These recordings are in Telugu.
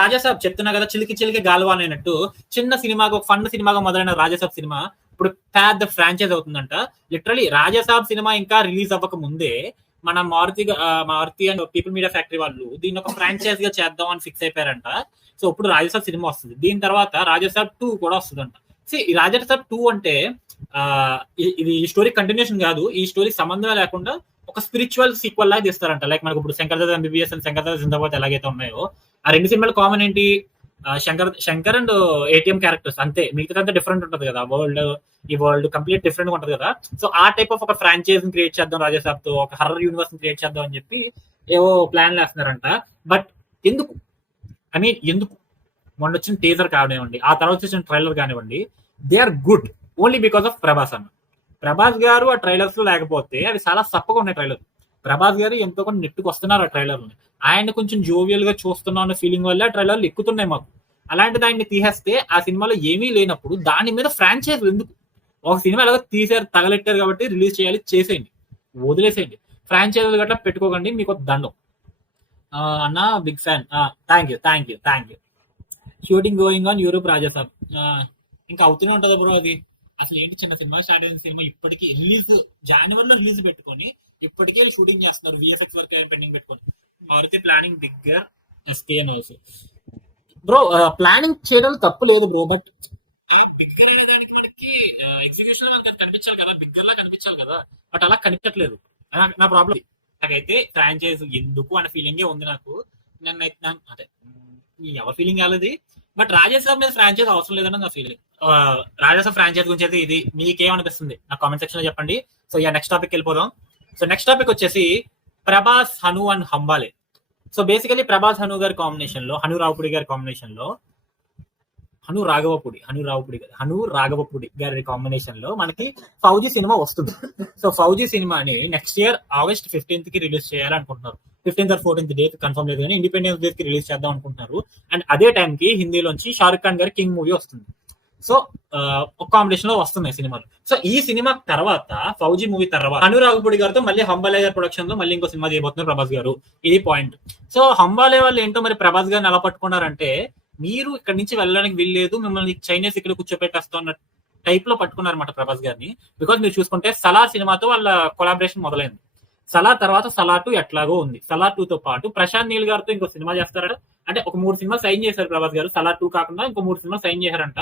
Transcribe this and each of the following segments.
రాజాసాబ్ చెప్తున్నా కదా, చిలికి చిలికి గాల్వా అనేనట్టు చిన్న సినిమాగా ఫన్ సినిమాగా మొదలైన రాజాసాబ్ సినిమా ఇప్పుడు పెద్ద ఫ్రాంచైజ్ అవుతుందంట. లిటరలీ రాజాసాబ్ సినిమా ఇంకా రిలీజ్ అవ్వక ముందే మన Maruthi and people media factory వాళ్ళు దీన్ని ఒక ఫ్రాంచైజ్ గా చేద్దాం అని ఫిక్స్ అయిపోయారంట. సో ఇప్పుడు రాజాసాబ్ సినిమా వస్తుంది, దీని తర్వాత రాజాసాబ్ 2 కూడా వస్తుందంట. ఈ రాజాసాబ్ 2 అంటే ఇది ఈ స్టోరీ కంటిన్యూషన్ కాదు, ఈ స్టోరీ సంబంధం లేకుండా ఒక స్పిరిచువల్ సీక్వెల్ లాగా తీస్తారంట. లైక్ మనకు ఇప్పుడు శంకర్ ఎంబీబీఎస్ అండ్ శంకర్ జిందాబాద్ ఎలాగైతే ఉన్నాయో ఆ రెండు సినిమాలు కామన్ ఏంటి, శంకర్ అండ్ ఏటీఎం క్యారెక్టర్స్ అంతే, మిగతాదంతా డిఫరెంట్ ఉంటుంది కదా. ఈ వరల్డ్ కంప్లీట్ డిఫరెంట్ గా ఉంటుంది కదా. సో ఆ టైప్ ఆఫ్ ఒక ఫ్రాంచైజ్ క్రియేట్ చేద్దాం రాజాసాబ్ తో, ఒక హర్రర్ యూనివర్స్ క్రియేట్ చేద్దాం అని చెప్పి ఏవో ప్లాన్ వేస్తున్నారంట. బట్ ఎందుకు ఎందుకు మొన్న వచ్చిన టీజర్ కానివ్వండి, ఆ తర్వాత వచ్చిన ట్రైలర్ కానివ్వండి, they are good only because of Prabhas అన్న. ప్రభాస్ గారు ఆ ట్రైలర్స్ లో లేకపోతే అవి చాలా సప్పగా ఉన్నాయి ట్రైలర్. ప్రభాస్ గారు ఎంతో కొంత నెట్టుకు వస్తున్నారు ఆ ట్రైలర్ ని, ఆయన కొంచెం జోవియల్ గా చూస్తున్నాం అన్న ఫీలింగ్ వల్ల ఆ ట్రైలర్లు ఎక్కుతున్నాయి మాకు. అలాంటిది ఆయన్ని తీసేస్తే ఆ సినిమాలో ఏమీ లేనప్పుడు దాని మీద ఫ్రాంచైజ్ ఎందుకు? ఒక సినిమా ఎలాగో తీసారు, తగలెట్టారు కాబట్టి రిలీజ్ చేయాలి, చేసేయండి, వదిలేసేయండి. ఫ్రాంచైజ్ గట్లా పెట్టుకోకండి, మీకు దండం. అన్న big fan, thank you. Shooting going on Europe Rajasaab, ఇంకా అవుతూనే ఉంటది బ్రో అది. అసలు ఏంటి, చిన్న సినిమా స్టార్ట్ అయిన సినిమా ఇప్పటికీ జనవరిలో రిలీజ్ పెట్టుకొని ఇప్పటికే షూటింగ్ చేస్తున్నారు, విఎస్ఎక్స్ వర్క్ పెండింగ్ పెట్టుకొని. Maruthi planning bigger SKN also. Bro planning చేయడం తప్పు లేదు బ్రో, బట్ బిగ్గర్ అనే దానికి మనకి ఎగ్జిక్యూషన్ మనకి కనిపించాలి కదా, బిగ్గర్ లా కనిపించాలి కదా, బట్ అలా కనిపించట్లేదు. నా ప్రాబ్లం. నాకైతే ఫ్రాంచైజ్ ఎందుకు అనే ఫీలింగే ఉంది నాకు. అంటే ఎవరి ఫీలింగ్ కాలేదు, బట్ రాజాసాబ్ మీద ఫ్రాంచైజ్ అవసరం లేదని నా ఫీలింగ్. రాజాసాబ్ ఫ్రాంచైజ్ గురించి అయితే ఇది మీకేమనిపిస్తుంది నా కామెంట్ సెక్షన్ లో చెప్పండి. సో నెక్స్ట్ టాపిక్ వెళ్ళిపోదాం. సో నెక్స్ట్ టాపిక్ వచ్చేసి Prabhas, Hanu and Hombale. So basically Prabhas Hanu గారి కాంబినేషన్ లో, హను రావుపుడి గారి కాంబినేషన్ లో, హను రాఘవపుడి గారి కాంబినేషన్ లో మనకి ఫౌజీ సినిమా వస్తుంది. సో ఫౌజీ సినిమాని నెక్స్ట్ ఇయర్ ఆగస్ట్ 15th కి రిలీజ్ చేయాలనుకుంటున్నారు. 15th or 14th date confirm లేదు కానీ ఇండిపెండెన్స్ డే కి రిలీజ్ చేద్దాం అనుకుంటున్నారు. అండ్ అదే టైం కి హిందీలోంచి షారుఖ్ ఖాన్ గారి కింగ్ మూవీ వస్తుంది. సో ఒక కాంబినేషన్ లో వస్తున్నాయి సినిమాలు. సో ఈ సినిమా తర్వాత, ఫౌజీ మూవీ తర్వాత హను రాఘవపుడి గారితో మళ్ళీ హంబాలే గారి ప్రొడక్షన్ లో మళ్ళీ ఇంకో సినిమా చేయబోతున్నారు ప్రభాస్ గారు. ఇది పాయింట్. సో హంబాలే వాళ్ళు ఏంటో మరి ప్రభాస్ గారిని ఎలా పట్టుకున్నారంటే, మీరు ఇక్కడ నుంచి వెళ్ళడానికి వీల్లేదు, మిమ్మల్ని చైనీస్ ఇక్కడ కూర్చోపెట్టేస్తా అన్న టైప్ లో పట్టుకున్నారన్నమాట ప్రభాస్ గారిని. బికాస్ మీరు చూసుకుంటే సలార్ సినిమాతో వాళ్ళ కొలాబరేషన్ మొదలైంది. సలార్ తర్వాత సలార్ 2 ఎట్లాగో ఉంది. సలార్ 2 తో పాటు ప్రశాంత్ నీల్ గారితో ఇంకో సినిమా చేస్తారట. అంటే ఒక 3 సినిమాలు సైన్ చేశారు ప్రభాస్ గారు. సలార్ 2 కాకుండా ఇంకో 3 సినిమాలు సైన్ చేశారంట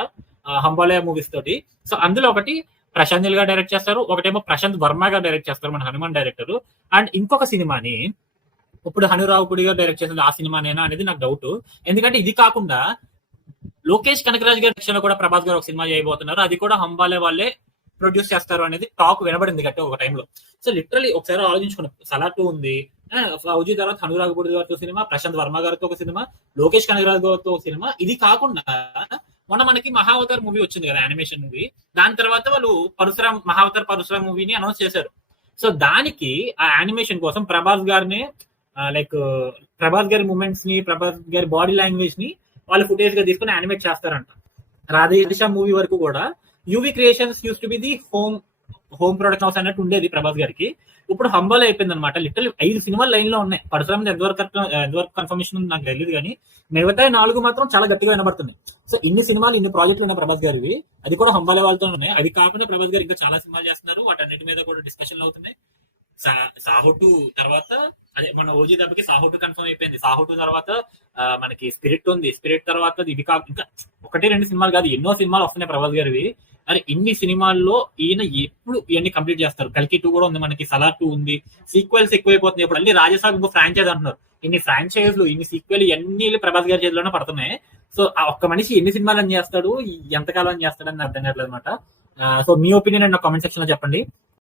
హంబాలే మూవీస్ తోటి. సో అందులో ఒకటి ప్రశాంత్ నీల్ గారు డైరెక్ట్ చేస్తారు, ఒకటేమో ప్రశాంత్ వర్మ గారు డైరెక్ట్ చేస్తారు, మన హనుమాన్ డైరెక్టర్. అండ్ ఇంకొక సినిమాని ఇప్పుడు హను రావుపుడి గారు డైరెక్ట్ చేసిన ఆ సినిమానేనా అనేది నాకు డౌట్. ఎందుకంటే ఇది కాకుండా లోకేష్ కనకరాజ్ గారి డైరెక్షన్ లో కూడా ప్రభాస్ గారు ఒక సినిమా చేయబోతున్నారు, అది కూడా హంబాలే వాళ్ళే ప్రొడ్యూస్ చేస్తారు అనేది టాక్ వినబడింది గట్టి ఒక టైంలో. సో లిటరలీ ఒకసారి ఆలోచించుకున్నాం, సలార్ 2 ఉంది, ఫౌజీ తర్వాత హను రాఘవపుడి గారితో సినిమా, ప్రశాంత్ వర్మ గారితో ఒక సినిమా, లోకేష్ కనకరాజ్ గారితో ఒక సినిమా. ఇది కాకుండా మొన్న మనకి మహావతార్ మూవీ వచ్చింది కదా, యానిమేషన్ మూవీ. దాని తర్వాత వాళ్ళు మహావతార్ పరశురామ్ మూవీని అనౌన్స్ చేశారు. సో దానికి ఆ యానిమేషన్ కోసం ప్రభాస్ గారిని ప్రభాస్ గారి మూమెంట్స్ ని, ప్రభాస్ గారి బాడీ లాంగ్వేజ్ ని వాళ్ళు ఫుటేజ్ గా తీసుకుని యానిమేట్ చేస్తారంట. రాధేషా మూవీ వరకు కూడా UV creations use to be the home production house అన్నట్టు ఉండేది ప్రభాస్ గారికి. ఇప్పుడు హంబాలే అయిపోయింది అనమాట. లిటరల్ 5 సినిమాలు లైన్ లో ఉన్నాయి. పరశురామ్ ఎంతవరకు కన్ఫర్మేషన్ ఉంది నాకు తెలియదు కానీ మిగతా 4 మాత్రం చాలా గట్టిగా వినబడుతుంది. సో ఇన్ని సినిమాలు, ఇన్ని ప్రాజెక్టులు ఉన్నాయి ప్రభాస్ గారివి, అది కూడా హంబాలే వాళ్ళతో ఉన్నాయి. అది కాకుండా ప్రభాస్ గారు ఇంకా చాలా సినిమాలు చేస్తున్నారు, వాటన్నిటి మీద కూడా డిస్కషన్లు అవుతున్నాయి. సాహో 2 తర్వాత, అదే మన ఓజీ దెబ్బకి సాహో 2 కన్ఫర్మ్ అయిపోయింది. సాహో 2 తర్వాత మనకి స్పిరిట్ ఉంది. స్పిరిట్ తర్వాత ఇది కాక ఇంకా 1-2 సినిమాలు కాదు, ఎన్నో సినిమాలు వస్తున్నాయి ప్రభాస్ గారివి. అరే ఇన్ని సినిమాల్లో ఈయన ఎప్పుడు ఇవన్నీ కంప్లీట్ చేస్తారు? కల్కి 2 కూడా ఉంది మనకి, సలార్ 2 ఉంది, సీక్వెల్స్ ఎక్కువైపోతున్నాయి. ఇప్పుడు అన్ని రాజాసాబ్ ఇంకో ఫ్రాంచైజ్ అంటున్నారు. ఇన్ని ఫ్రాంచైజ్లు, ఇన్ని సీక్వెల్, ఇవన్నీ ప్రభాస్ గారి చేతిలోనే పడుతున్నాయి. సో ఆ ఒక్క మనిషి ఎన్ని సినిమాలు అని చేస్తాడు, ఎంతకాలం అని చేస్తాడు అని అర్థం కావట్లేదు అనమాట. సో మీ ఒపీనియన్ నా కామెంట్ సెక్షన్ లో చెప్పండి.